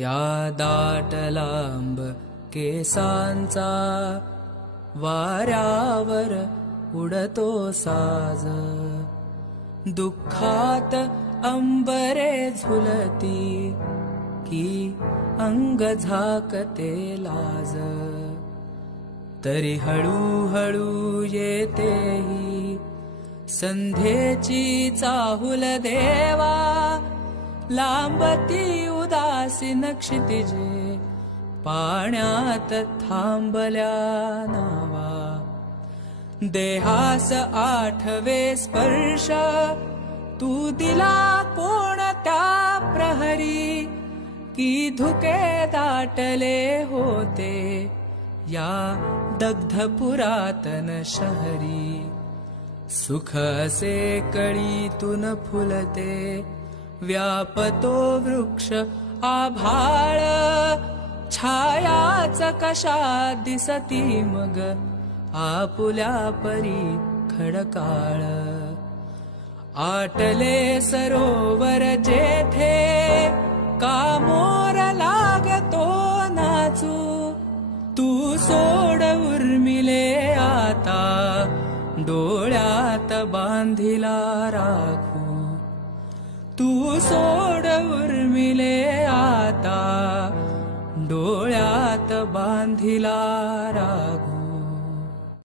त्या दाट लांब केसांचा वाऱ्यावर उडतो साज, दुःखात अंबरे झुलती की अंग झाकते लाज. तरी हळूहळू येतेही संध्येची चाहुल देवा, लांबती उदासीन क्षितिजे पाण्यात थांबल्या नावा. देहास आठवे स्पर्श तू दिला कोणत्या प्रहरी, की धुके दाटले होते या दग्ध पुरातन शहरी. सुख असे कळीतून फुलते व्यापतो वृक्ष आभाळ, छायाच कशा दिसती मग आपुल्या परी खडकाळ. आटले सरोवर जेथे कामोर लागतो नाचू, तू सोड उर्मिले आता डोळ्यात बांधिला राखू. तू सोड उर्मिले आता डोळ्यात बांधिला राखू.